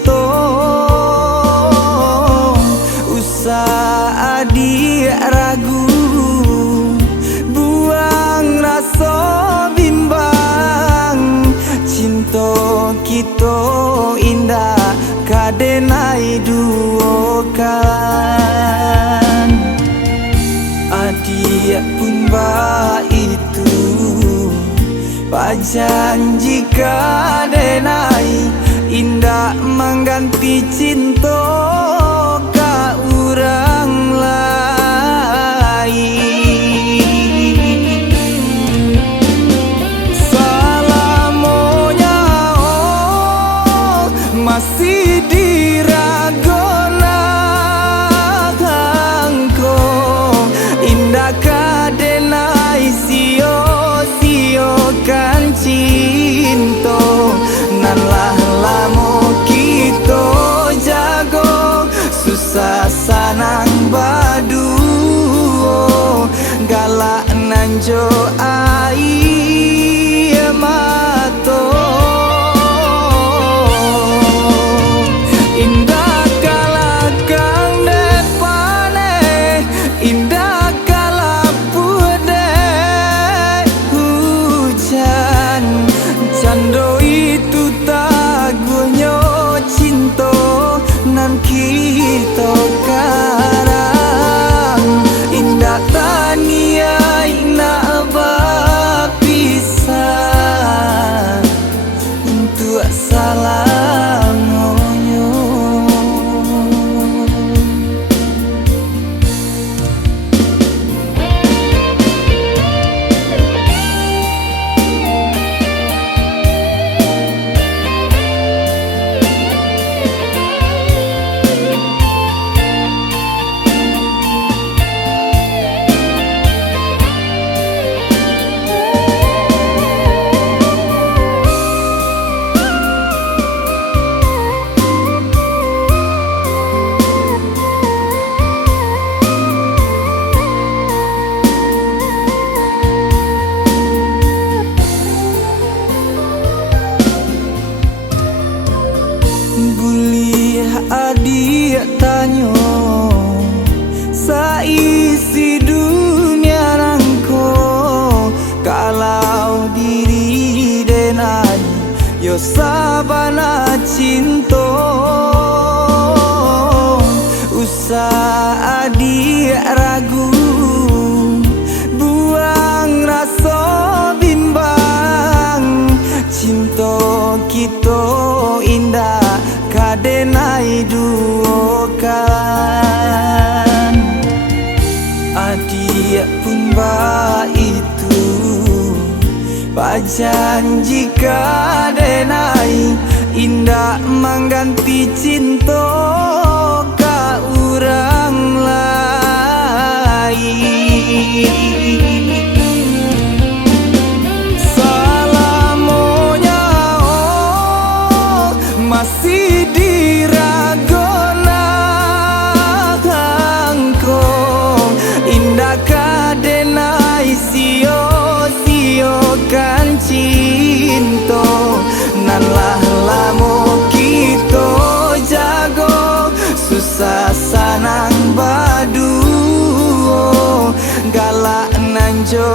cinta usah adik ragu, buang rasa bimbang. Cinta kita indah kadenai duokan. Adik pun itu pajanji kadenai indah mengganti cinta ka urang lain. Salamonya masih diragona kangko indah kadenai sio-sio kan cinta. Nan lah lamo kita jago susah sanang badu galak nanjo ai mato. Indah kala kang depane indah kala pude hujan cando itu tagunya cinta nan kita karang indah tania ina bapisah untuk salamonyo. Adik tanyo saisi dunia nangko kalau diri denai yo sabana cinta usah adik ragu, buang rasa bimbang. Cinta kita indah kadenai duokan. Adik pun itu pajanji kadenai indah mengganti cinta ka urang lain. Salamonya masih diragona kangko indah kadenai sio-sio kan cinta. Nan lah lamo kita jago susah sanang badu galak nanjo